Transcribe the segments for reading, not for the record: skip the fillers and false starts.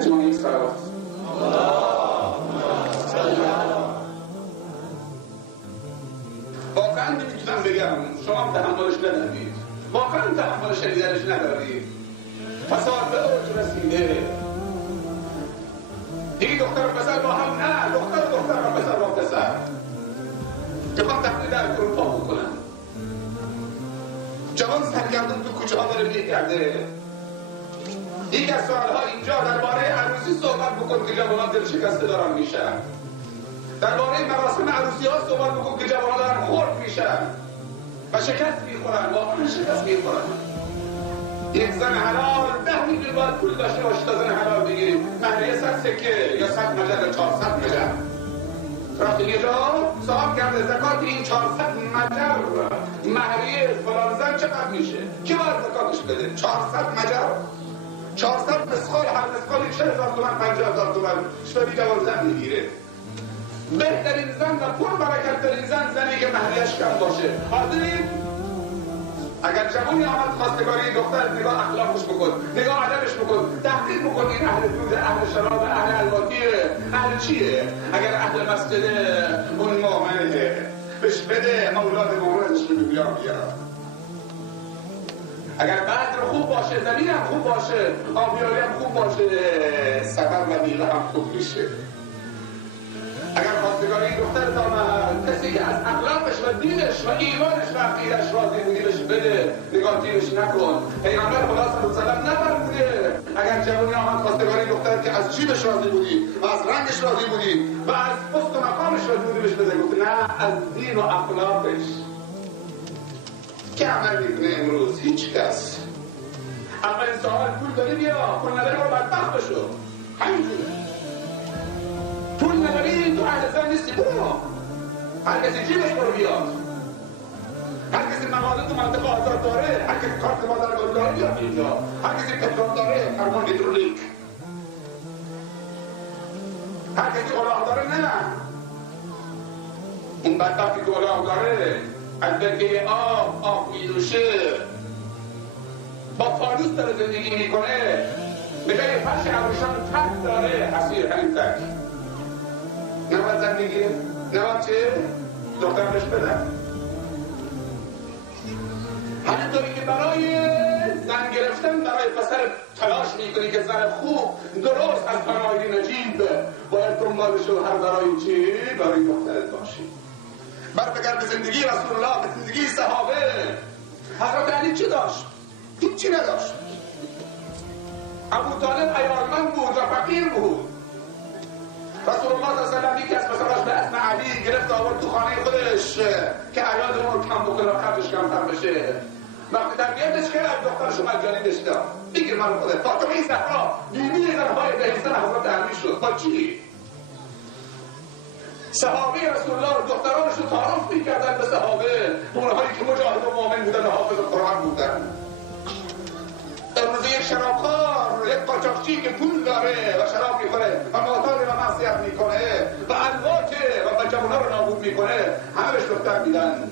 جمعی صلوات. واقعا نمیتونم بگم شما تحملش ندارید، واقعا تحمل شنیدنش ندارید. فساد به اوج رسیده. دیگه دختر و پسر با هم نه، دختر و پسر با پسر میخوام تقلید در اروپا بکنم. جوان سرگردون تو کوچه ها داره میگرده. یکی از سوالها اینجا درباره عروسی صحبت بکن که جوانان دل شکسته دارن میشن. درباره مراسم عروسی ها صحبت بکن که جوانان دارن خرد میشن و شکست میخورن، واقعا شکست میخورن. یک زن حلال 10 میلیون باید پول داشته باشی تا زن حلال بگیری. مهریه 100 سکه یا 100 مجل 400 مجل. رفتی یه جا صاحب کرده زکات این 400 مجل مهریه فلان زن چقدر میشه؟ کی باید زکاتش بده؟ 400 مجل 400 مسخال، هر مسخال 40,000 تومن 50,000 تومن شبی جوان زن میگیره. بهترین زن و پر برکت‌ترین زنی که مهریه‌اش کم باشه. حاضرین؟ اگر جوانی آمد خواستگاری دختر نگاه اخلاقش بکن، نگاه ادبش بکن، تحقیق بکن این اهل دوده، اهل شراب، اهل الواطیه، اهل چیه؟ اگر اهل مسجده اون مؤمنه بهش بده اولاد مورزش رو بیار. اگر بدر خوب باشه، زمین هم خوب باشه، آبیاری هم خوب باشه، سفر و میله هم خوب میشه. اگر خواستگاری دخترت آمد کسی که از اخلاقش و دینش و ایمانش و عقیدش راضی بودی بهش بده، نگاتیوش نکن. پیغمبر خدا صلی الله علیه و سلم نفرموده اگر جوانی آمد خواستگاری دخترت که از جیبش راضی بودی و از رنگش راضی بودی و از پست و مقامش راضی بودی بهش بده، گفت نه، از دین و اخلاقش. که عمل میکنه امروز؟ هیچ کس. اولین سوال پول داری بیا، پول نداری برو بدبخت بشو. همینجوره. پول نداری تو اهل زن نیستی، برو. هر کسی جیبش برو بیاد. هر کسی مغازه تو منطقه آزاد داره، هر کسی کارت بازرگانی داره بیاد اینجا. هر کسی پترول داره، فرمان هیدرولیک. هر کسی الاغ داره نه. اون بدبختی که الاغ داره البته آب میدوشه، با فانوس داره زندگی میکنه، به جای فرش ابریشم تک داره، حسیر همین تک. نباید زن بگیره؟ نباید چه؟ دختر بهش بدن. همینطوری که برای زن گرفتن برای پسر تلاش میکنی که زن خوب درست از فنایی نجیب باید دنبال شوهر برای چی؟ برای دخترت باشی. بربگرد به زندگی رسول الله، به زندگی صحابه. حضرت علی چی داشت؟ هیچی نداشت. ابو طالب عیالمند بود و فقیر بود. رسول الله صلی الله علیه و آله یکی از پسراش به اسم علی گرفت آورد تو خانه خودش که عیال اون رو کم بکنه و خرجش کمتر بشه. وقتی تربیتش کرد دخترشو مجانی بهش داد. بگیر من خودت. فاطمه زهرا بیبی زنهای بهشتن حضرت علی شد. با چی؟ صحابه رسول الله و دخترانش رو تعارف می‌کردن به صحابه، اونهایی که مجاهد و مؤمن بودن و حافظ قرآن بودن. امروز یک شرابخوار، یک قاچاقچی که پول داره و شراب می‌خوره و معتاد و معصیت می‌کنه و الواته و جوان‌ها رو نابود می‌کنه، همه بهش دختر میدن.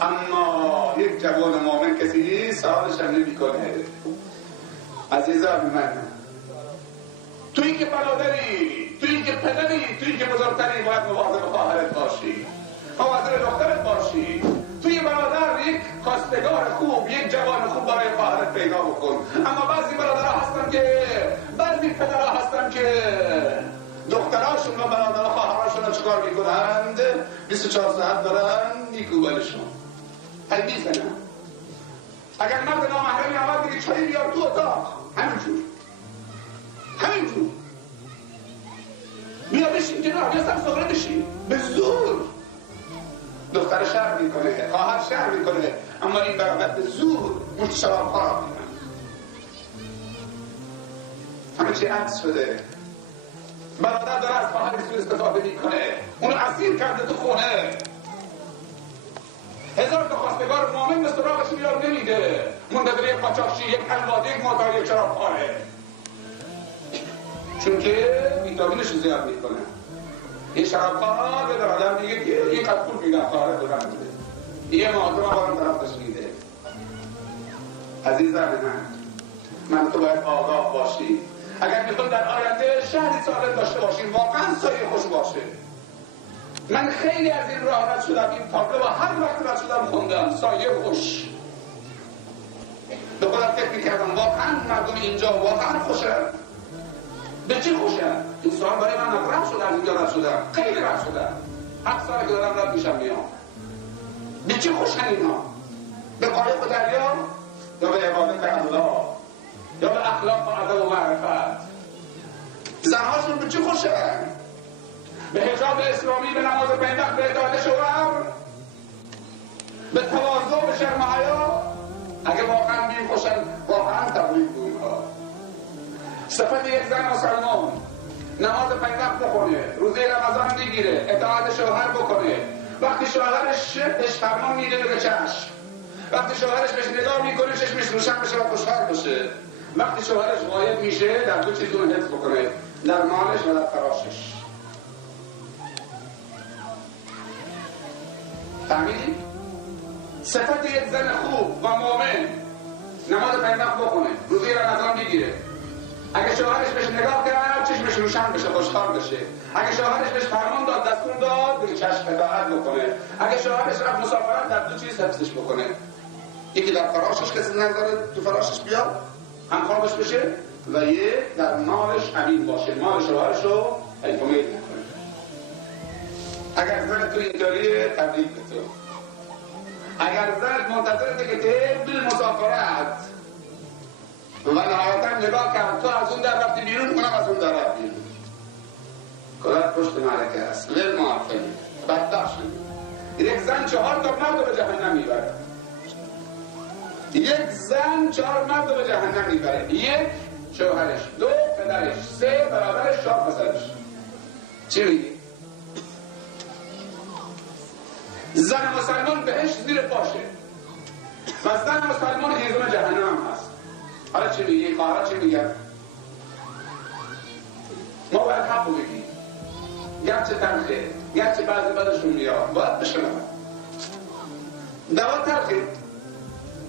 اما یک جوان مؤمن کسی سوالش هم نمی‌کنه. عزیزان من، تویی که برادری، تویی که پدری، تویی که بزرگتری باید مواظب خواهرت باشی، مواظب دخترت باشی. توی برادر یک خواستگار خوب، یک جوان خوب برای خواهرت پیدا بکن. اما بعضی برادرها هستن که، بعضی پدرها هستن که دختراشون و برادرها خواهراشون رو چکار میکنند؟ 24 ساعت دارن میکوبنشون، هی میزنن. اگر مرد نامحرمی آمد دیگه چایی بیار تو اتاق، همینجور بیا بشین کنار، یا سر صغره بشین، به زور. دختر شهر میکنه، خواهر شهر میکنه، اما این برادر به زور مشت شراب خراب میکنه. همه چی عکس شده. برادر داره از خواهر سوء استفاده میکنه، اونو اسیر کرده تو خونه. 1000 تا خواستگار مؤمن به سراغش بیار نمیده، منتظر یک قاچاقچی، یک الواده، یک معتاد، یک شرابخواره. چون که ویتامینش رو زیاد میکنه. یه شرابخوار به برادر میگه که این قد پول میدم خواهرت رو نمیده، یه معتاد بارم طرفتش میده. عزیزم من تو باید آگاه باشی. اگر میخوایم در آینده شهری سالم داشته باشیم، واقعا سایه خوش باشه. من خیلی از این راه رد شدم، این تابلو و هر وقت رد شدم خوندم سایه خوش. به خودم فکر میکردم واقعا مردم اینجا واقعا خوشن؟ به چی خوشن؟ این سوال برای من رد شد، از اینجا رد شدم، خیلی رد شدم، 7 ساله که دارم رد میشم میام. به چی خوشن اینا؟ به قایق و دریا؟ یا به عبادت الله؟ یا به اخلاق و ادب و معرفت؟ زنهاشون به چی خوشن؟ به حجاب اسلامی، به نماز 5 وقت، به اطاعت شوهر، به تواضع، به شرم و حیا؟ اگه واقعا بیم خوشن، واقعا تبریک به اونها. صفت یک زن مسلمان نماز 5 وقت بخونه، روزه رمضان بگیره، اطاعت شوهر بکنه، وقتی شوهرش بهش فرمان میده بگه چشم، وقتی شوهرش بهش نگاه میکنه چشمش روشن بشه و خوشحال بشه، وقتی شوهرش غایب میشه در 2 چیز اون حفظ بکنه، در مالش و در فراشش. فهمیدی؟ صفت یک زن خوب و مؤمن نماز 5 وقت بخونه، روزه رمضان بگیره، اگه شوهرش بهش نگاه کرد چشمش روشن بشه، خوشحال بشه، اگه شوهرش بهش فرمان داد، دستور داد، بگه چشم اطاعت بکنه، اگه شوهرش رفت مسافرت در 2 چیز حفظش بکنه، یکی در فراشش کسی نذاره تو فراشش بیاد همخوابش بشه، و یک در مالش امین باشه، مال شوهرش رو حیف‌ومیل نکنه. اگر زن تو اینطوریه تبریک به تو. اگر زن منتظرته که تبدیل مسافرت و نهایتا نگاه کرد تو از اون در رفتی بیرون، اونم از اون در رفت بیرون، کلت پشت ملکه است، لیل معافی بدبخت شد. یک زن 4 تا مرد به جهنم میبره. یک زن 4 مرد به جهنم میبره. 1 شوهرش، 2 پدرش، 3 برادرش، 4 پسرش. چی میگی؟ زن مسلمان بهش زیر پاشه و زن مسلمان هیزم جهنم هست. حالا چی میگی؟ خواهرها چی میگن؟ ما باید حق بگیم، گرچه تلخه، گرچه بعضی بدشون میاد، باید بشنون. دوا تلخه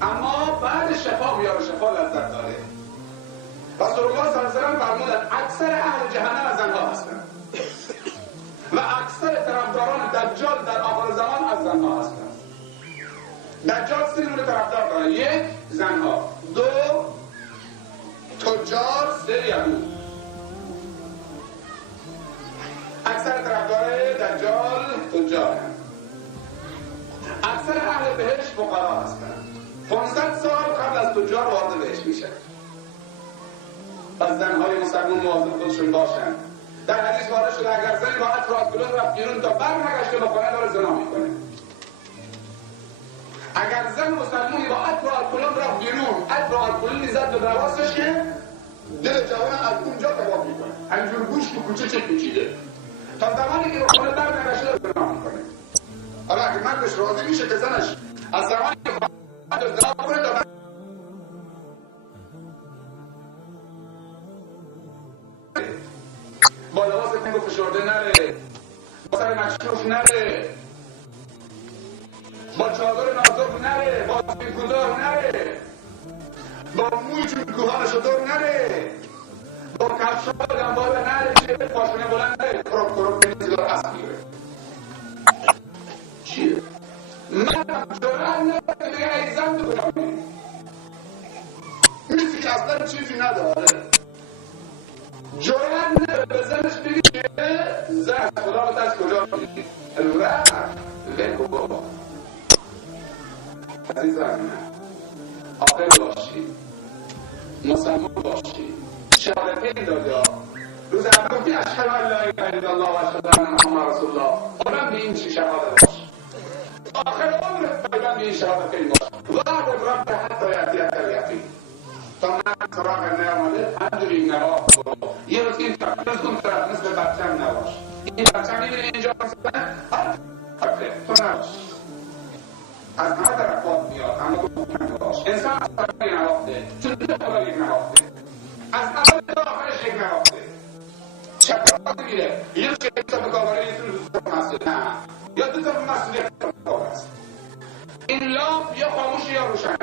اما بعد شفا میاره، شفا لذت داره. رسول الله صلی الله علیه و سلم فرمودن اکثر اهل جهنم از زنها هستن و اکثر طرفداران دجال در آخر زمان از زنها هستن. دجال 3 نوع طرفدار داره: 1 زنها، 2 تجار، 3 یهود. اکثر طرفدار دجال تجار هستند. اکثر اهل بهشت فقرا هستند. 500 سال قبل از تجار وارد بهشت میشن. پس زنهای مسلمان مواظب خودشون باشن. در حدیث وارد شده اگر زنی با عطر آلکولون رفت بیرون تا برنگشته به خونه داره زنا میکنه. اگر زن مسلمانی با عطر آلکولون رفت بیرون، عطر آلکولونی زد به حواسش که دل جوان از اونجا کباب میکنه، همینجور گوش تو کوچه چک میچیده تا زمانی که به خونه برنگشته داره زنا میکنه. حالا اگر مردش راضی میشه که زنش از زمانی که خواهد زنا کنه تا با لباس تنگ و فشرده نره، با سر مشروف نره، با چادر نازک نره، با کوتاه نره، با موی چون کوهان شطور نره، با کفش‌ها دنباله نره، چه پاشنه بلند نره، کرک کرک بینیزی دار اسب میره. چیه؟ من جرأت نداره دیگه ای زن تو کجا میری؟ میسی که اصلا چیزی نداره، جرأت نداره به زنش بگی که زن خدا به دست کجا میری؟ رفت ول بابا. عزیزان عاقل باشی، مسلمان باشی، شهادتین داده ها. روز اول گفتی اشهد ان لا اله الا الله و اشهد ان محمد رسول الله، عمرم به این شهادت باش، آخر عمرت باید به این شهادتین باش. واعبد ربک حتی یأتیک الیقین. تا من سراغ نیامده همجوری نگاه برو. یه روز این طرف مثل بچم نباش. این بچم میبینه اینجا مثلا تو نباش. از همه طرفات میاد، اما گفتن باش. انسان از طرف نواخته، چون دو خدا یک نواخته، از اول تا آخرش یک نواخته. چپرات میره، یه روز که یک تا بکاواره یه روز تا مسجد، نه یا 2 تا مسجد یک تا بکاواره است. این لامپ یا خاموش یا روشنه،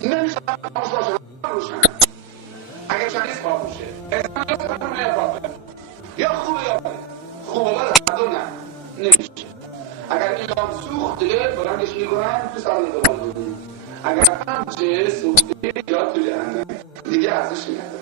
نمیشه خاموش باشه روشنه. اگر چندیز خاموشه انسان یا سرمونه یا باطل، یا خوبه یا بده. خوبه بده هر نه نمیشه. اگر ایران سوخت دیگه بلندش میکنن تو سر دوباره، اگر هم چه سوخته یا تو جهنم دیگه ارزش نداره.